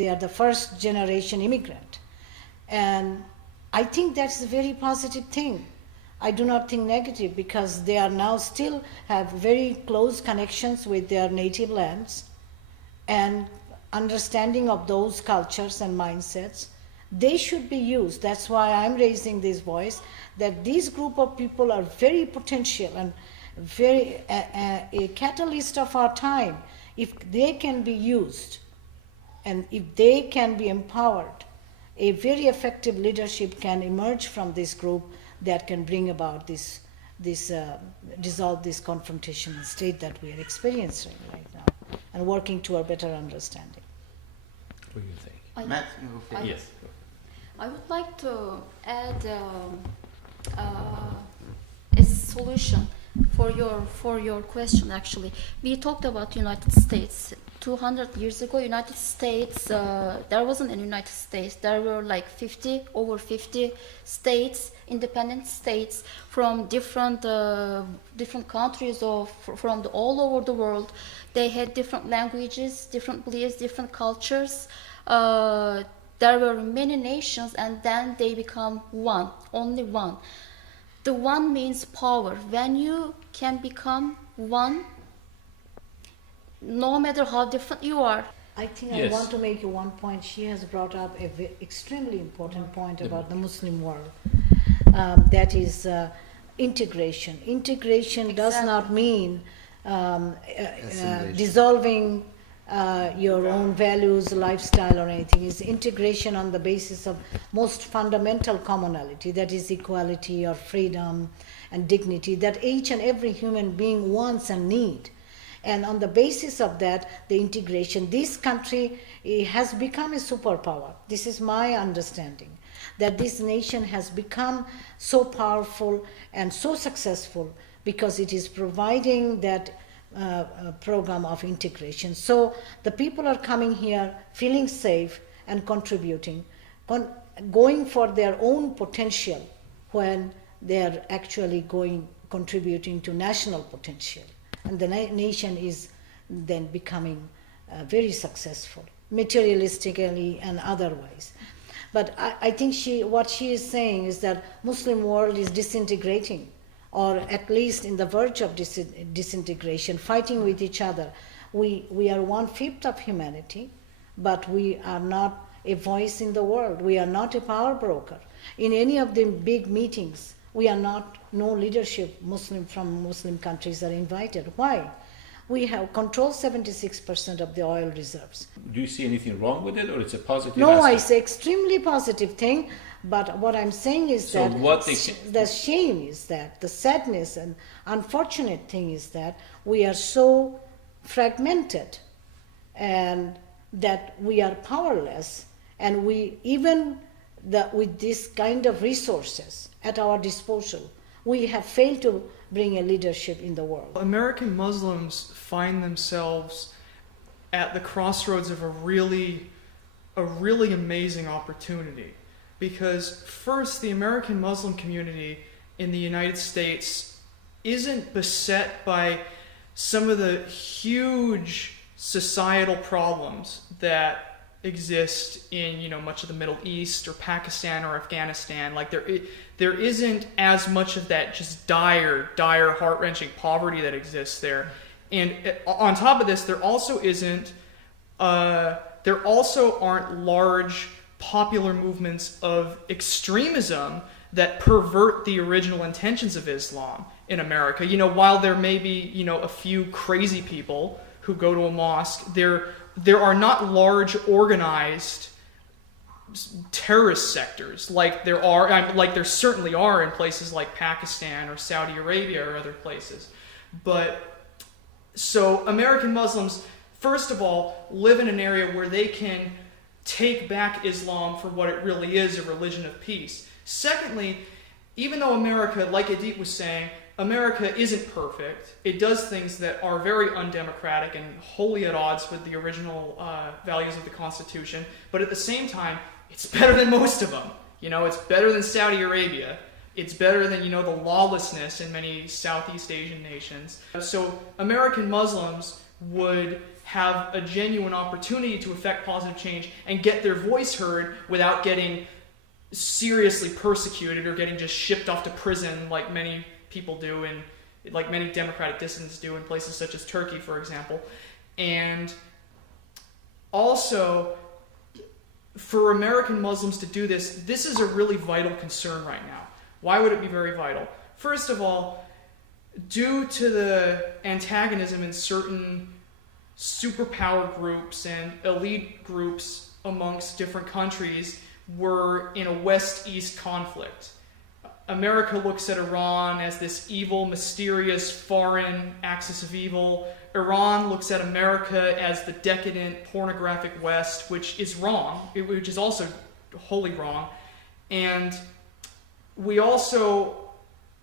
They are the first generation immigrant. And I think that's a very positive thing. I do not think negative, because they are now still have very close connections with their native lands and understanding of those cultures and mindsets. They should be used. That's why I'm raising this voice, that this group of people are very potential and very a catalyst of our time. If they can be used and if they can be empowered, a very effective leadership can emerge from this group that can bring about dissolve this confrontational state that we are experiencing right now and working to a better understanding. What do you think? Matt, Yes. I would like to add a solution for your question. Actually, we talked about United States. 200 years ago, United States, there wasn't any United States. There were like over 50 states, independent states from different countries from all over the world. They had different languages, different beliefs, different cultures. There were many nations, and then they become one, only one. The one means power. When you can become one, no matter how different you are. I think Yes. I want to make you one point. She has brought up an extremely important point about the Muslim world. That is integration. Integration does not mean dissolving your own values, lifestyle, or anything. It's integration on the basis of most fundamental commonality, that is equality or freedom and dignity that each and every human being wants and need. And on the basis of that, the integration, this country has become a superpower. This is my understanding, that this nation has become so powerful and so successful because it is providing that program of integration. So the people are coming here feeling safe and contributing, going for their own potential when they're actually contributing to national potential. And the nation is then becoming very successful, materialistically and otherwise. But I think what she is saying is that Muslim world is disintegrating, or at least in the verge of disintegration, fighting with each other. We are 1/5 of humanity, but we are not a voice in the world. We are not a power broker. In any of the big meetings, we are not, no leadership from Muslim countries are invited. Why? We have control 76% of the oil reserves. Do you see anything wrong with it, or it's a positive No, aspect? I say extremely positive thing, but what I'm saying is So that what the shame is that, the sadness and unfortunate thing is that we are so fragmented and that we are powerless, and we even with this kind of resources at our disposal, we have failed to bring a leadership in the world. American Muslims find themselves at the crossroads of a really amazing opportunity, because first, the American Muslim community in the United States isn't beset by some of the huge societal problems that exist in much of the Middle East or Pakistan or Afghanistan. Like there isn't as much of that just dire heart-wrenching poverty that exists there. And on top of this, there also aren't large popular movements of extremism that pervert the original intentions of Islam in America. While there may be a few crazy people who go to a mosque, there are not large organized terrorist sectors like there certainly are in places like Pakistan or Saudi Arabia or other places. But so American Muslims, first of all, live in an area where they can take back Islam for what it really is, a religion of peace. Secondly, even though America, like Edip was saying, America isn't perfect. It does things that are very undemocratic and wholly at odds with the original values of the Constitution. But at the same time, it's better than most of them. It's better than Saudi Arabia. It's better than, the lawlessness in many Southeast Asian nations. So American Muslims would have a genuine opportunity to affect positive change and get their voice heard without getting seriously persecuted or getting just shipped off to prison like many people do in, like many democratic dissidents do in places such as Turkey, for example. And also, for American Muslims to do this, this is a really vital concern right now. Why would it be very vital? First of all, due to the antagonism in certain superpower groups and elite groups amongst different countries, we're in a West-East conflict. America looks at Iran as this evil, mysterious, foreign axis of evil. Iran looks at America as the decadent, pornographic West, which is wrong, which is also wholly wrong. And we also,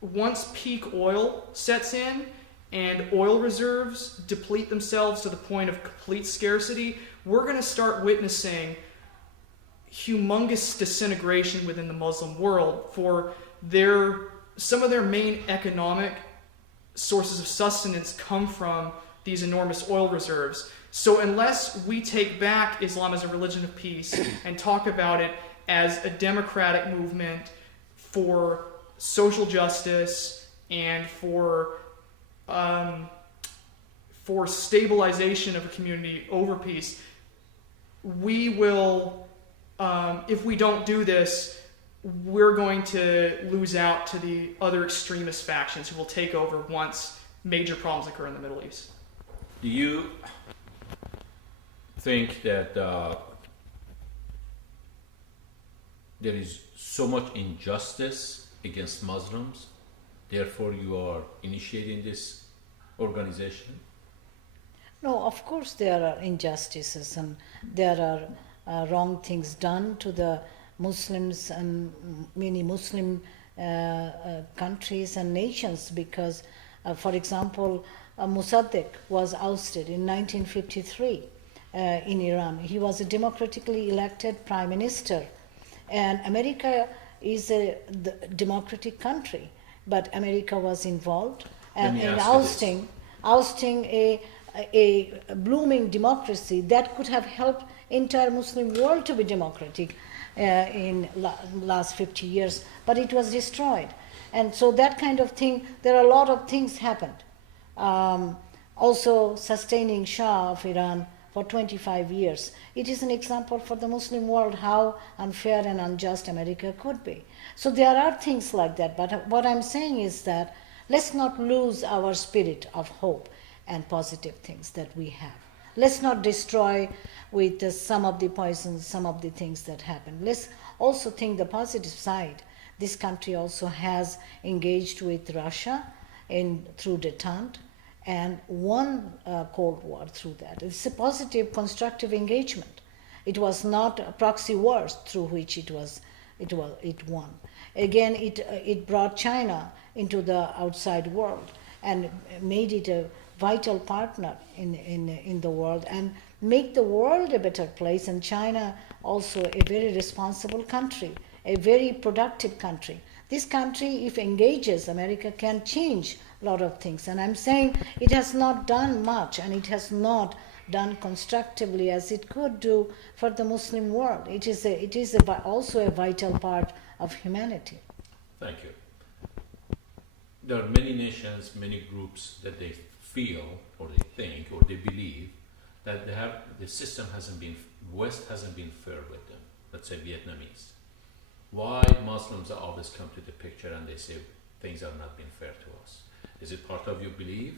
once peak oil sets in and oil reserves deplete themselves to the point of complete scarcity, we're going to start witnessing humongous disintegration within the Muslim world. For some of their main economic sources of sustenance come from these enormous oil reserves. So unless we take back Islam as a religion of peace and talk about it as a democratic movement for social justice and for stabilization of a community over peace, we will, if we don't do this, we're going to lose out to the other extremist factions who will take over once major problems occur in the Middle East. Do you think that there is so much injustice against Muslims, therefore you are initiating this organization? No, of course there are injustices and there are wrong things done to the Muslims and many Muslim countries and nations because, for example, Mossadegh was ousted in 1953 in Iran. He was a democratically elected prime minister, and America is a democratic country, but America was involved and in ousting a blooming democracy that could have helped entire Muslim world to be democratic in last 50 years, but it was destroyed. And so that kind of thing, there are a lot of things happened. Also sustaining Shah of Iran for 25 years. It is an example for the Muslim world how unfair and unjust America could be. So there are things like that, but what I'm saying is that let's not lose our spirit of hope and positive things that we have. Let's not destroy with some of the poisons, some of the things that happen. Let's also think the positive side. This country also has engaged with Russia through detente and won Cold War through that. It's a positive, constructive engagement. It was not proxy wars through which it won. Again, it brought China into the outside world and made it a vital partner in the world and make the world a better place, and China also a very responsible country, a very productive country. This country, if engages, America can change a lot of things. And I'm saying it has not done much, and it has not done constructively as it could do for the Muslim world. It is also a vital part of humanity. Thank you. There are many nations, many groups that they feel or they think or they believe that the system West hasn't been fair with them. Let's say Vietnamese. Why Muslims always come to the picture and they say things are not being fair to us? Is it part of your belief?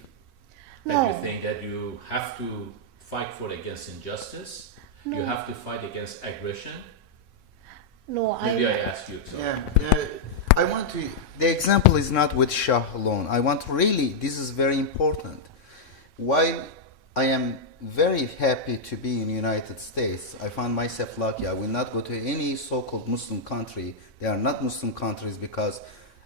No. That you think that you have to fight against injustice? No. You have to fight against aggression? No, Maybe I ask you. So. Yeah, I want to. The example is not with Shah alone. I want really. This is very important. While I am very happy to be in the United States, I find myself lucky. I will not go to any so-called Muslim country. They are not Muslim countries because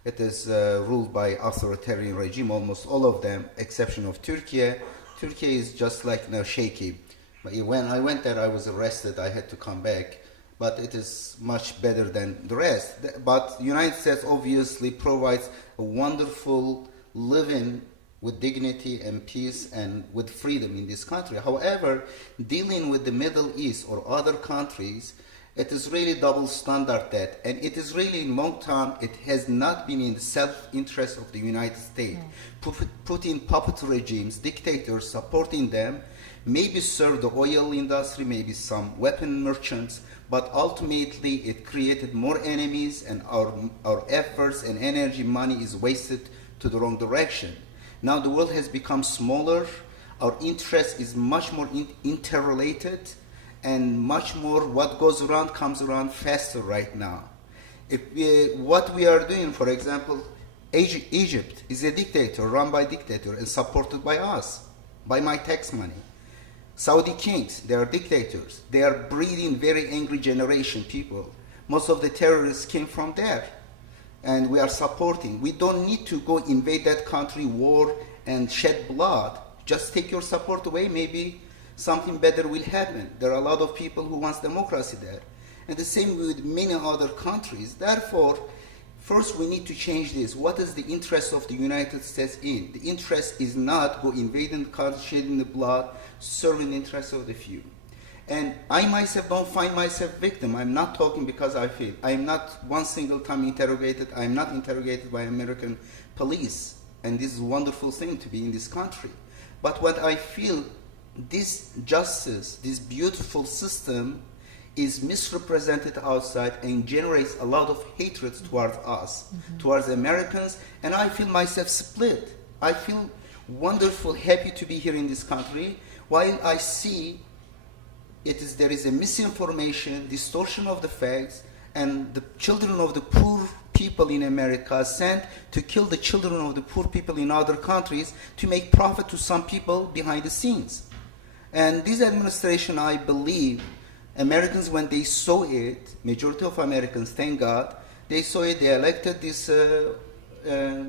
it is ruled by authoritarian regime. Almost all of them, exception of Turkey. Turkey is just like shaky. But when I went there, I was arrested. I had to come back. But it is much better than the rest. But the United States obviously provides a wonderful living with dignity and peace and with freedom in this country. However, dealing with the Middle East or other countries, it is really double standard that, and it is really in long term, it has not been in the self-interest of the United States. Putting puppet regimes, dictators, supporting them, maybe serve the oil industry, maybe some weapon merchants, but ultimately it created more enemies, and our efforts and energy, money is wasted to the wrong direction. Now the world has become smaller, our interest is much more interrelated, and much more what goes around comes around faster right now. What we are doing, for example, Egypt is a dictator, run by dictator and supported by us, by my tax money. Saudi kings, they are dictators. They are breeding very angry generation people. Most of the terrorists came from there. And we are supporting. We don't need to go invade that country, war, and shed blood. Just take your support away, maybe something better will happen. There are a lot of people who want democracy there. And the same with many other countries. Therefore, first we need to change this. What is the interest of the United States in? The interest is not go invading the country, shedding the blood, serving the interests of the few. And I myself don't find myself victim. I'm not talking because I feel. I'm not one single time interrogated. I'm not interrogated by American police. And this is a wonderful thing to be in this country. But what I feel, this justice, this beautiful system is misrepresented outside and generates a lot of hatred towards us, towards Americans, and I feel myself split. I feel wonderful, happy to be here in this country, while I see there is a misinformation, distortion of the facts, and the children of the poor people in America are sent to kill the children of the poor people in other countries to make profit to some people behind the scenes. And this administration, I believe, Americans, when they saw it, majority of Americans, thank God, they saw it, they elected this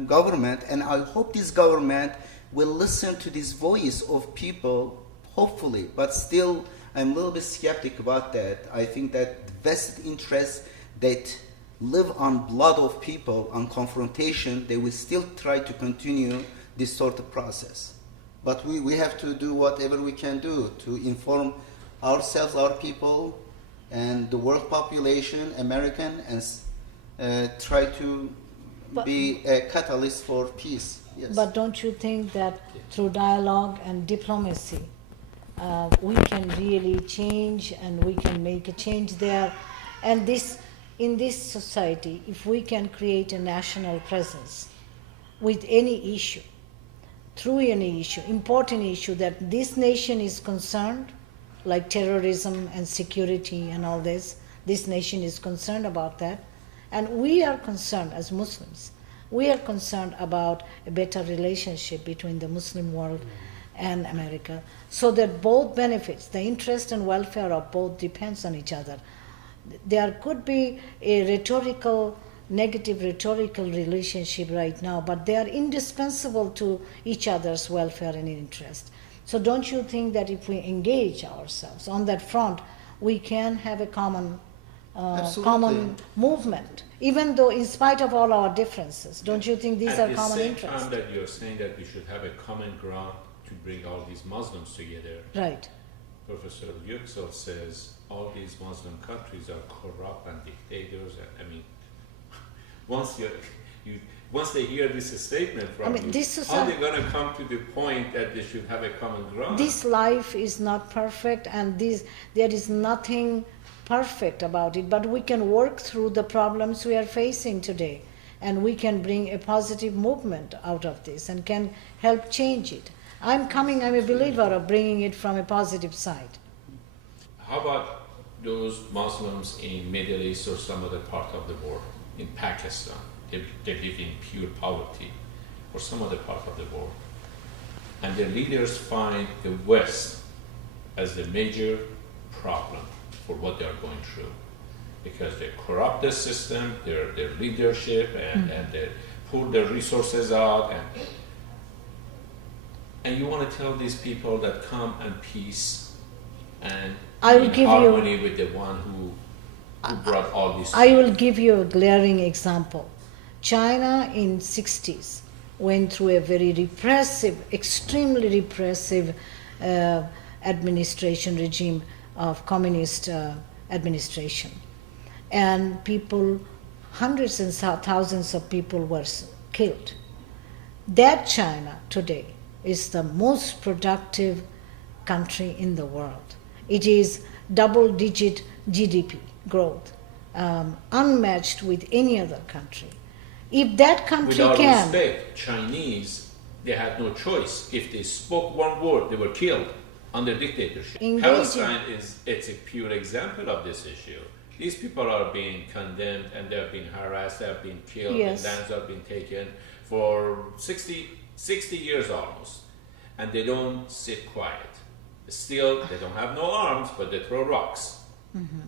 government, and I hope this government will listen to this voice of people, hopefully, but still, I'm a little bit skeptic about that. I think that vested interests that live on blood of people, on confrontation, they will still try to continue this sort of process. But we have to do whatever we can do to inform ourselves, our people, and the world population, American, and try to be a catalyst for peace. Yes. But don't you think that through dialogue and diplomacy, we can really change and we can make a change there? And in this society, if we can create a national presence with any issue, through any issue, important issue that this nation is concerned, like terrorism and security and all this nation is concerned about that. And we are concerned as Muslims. We are concerned about a better relationship between the Muslim world and America, so that both benefits, the interest and welfare of both depends on each other. There could be a negative rhetorical relationship right now, but they are indispensable to each other's welfare and interest. So don't you think that if we engage ourselves on that front, we can have a common movement, even though in spite of all our differences? Don't you think these are common interests? At the same time that you're saying that we should have a common ground to bring all these Muslims together, Right. Professor Yuksel says all these Muslim countries are corrupt and dictators. I mean, once they hear this statement from you, how are they going to come to the point that they should have a common ground? This life is not perfect, and there is nothing perfect about it, but we can work through the problems we are facing today, and we can bring a positive movement out of this and can help change it. I'm a believer of bringing it from a positive side. How about those Muslims in Middle East or some other part of the world, in Pakistan? They live in pure poverty, or some other part of the world. And their leaders find the West as the major problem for what they are going through, because they corrupt the system, their leadership, and they pull their resources out. And you want to tell these people that come and peace and in harmony with the one who brought all this. I will give you a glaring example. China in 60s went through a very repressive, extremely repressive administration regime of communist administration. And people, hundreds and thousands of people were killed. That China today is the most productive country in the world. It is double-digit GDP growth, unmatched with any other country. If that country With all can... respect, Chinese, they had no choice. If they spoke one word, they were killed under dictatorship. Palestine it's a pure example of this issue. These people are being condemned and they're being harassed, they're being killed, Yes. and lands are being taken for 60 years almost. And they don't sit quiet. Still, they don't have no arms, but they throw rocks. Mm-hmm.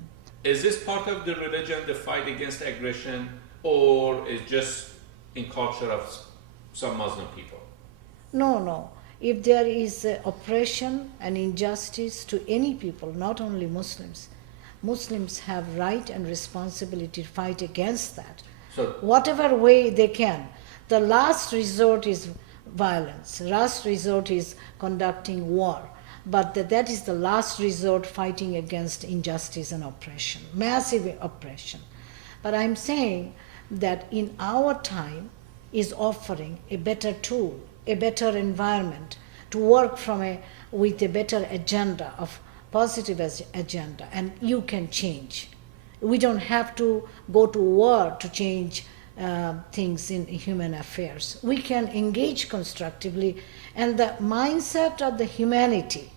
Is this part of the religion, the fight against aggression, or is just in culture of some Muslim people? No. If there is oppression and injustice to any people, not only Muslims, Muslims have right and responsibility to fight against that. So, Whatever way they can. The last resort is violence. Last resort is conducting war. But that is the last resort, fighting against injustice and oppression, massive oppression. But I'm saying that in our time is offering a better tool, a better environment to work with a better agenda, of positive agenda, and you can change. We don't have to go to war to change things in human affairs. We can engage constructively, and the mindset of the humanity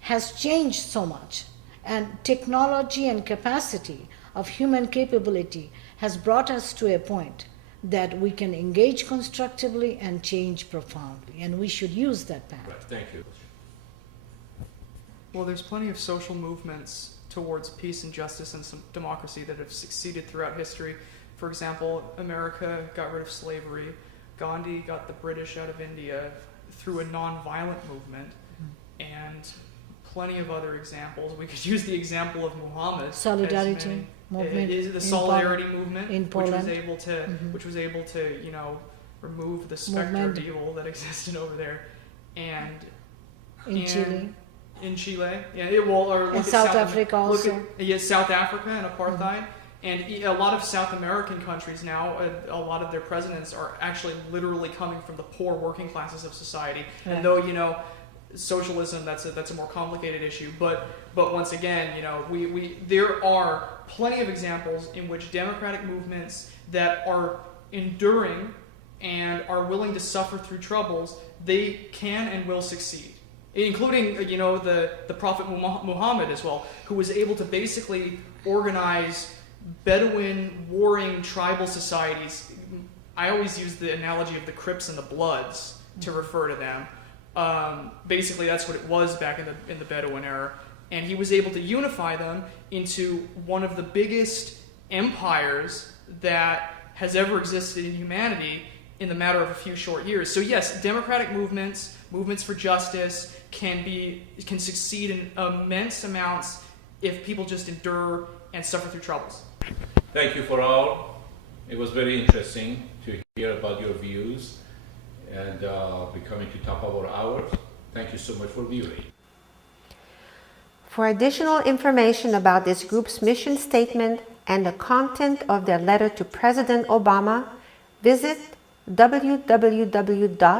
has changed so much, and technology and capacity of human capability has brought us to a point that we can engage constructively and change profoundly, and we should use that path. right, thank you. Well, there's plenty of social movements towards peace and justice and some democracy that have succeeded throughout history. For example, America got rid of slavery. Gandhi got the British out of India through a non-violent movement, and plenty of other examples. We could use the example of Muhammad. Solidarity movement The in solidarity Poland, movement, in Poland. which was able to remove the specter Movement. of evil that existed over there, and in Chile. in Chile, or look In at South Africa look also. at South Africa and apartheid, and a lot of South American countries now, a lot of their presidents are actually literally coming from the poor working classes of society. Right. And though socialism, that's a more complicated issue, but once again, there are plenty of examples in which democratic movements that are enduring and are willing to suffer through troubles, they can and will succeed. Including, the Prophet Muhammad as well, who was able to basically organize Bedouin warring tribal societies. I always use the analogy of the Crips and the Bloods to refer to them. Basically, that's what it was back in the Bedouin era. And he was able to unify them into one of the biggest empires that has ever existed in humanity in the matter of a few short years. So yes, democratic movements for justice can succeed in immense amounts if people just endure and suffer through troubles. Thank you for all. It was very interesting to hear about your views, and we're coming to top of our hour. Thank you so much for viewing. For additional information about this group's mission statement and the content of their letter to President Obama, visit www.mpjp.org.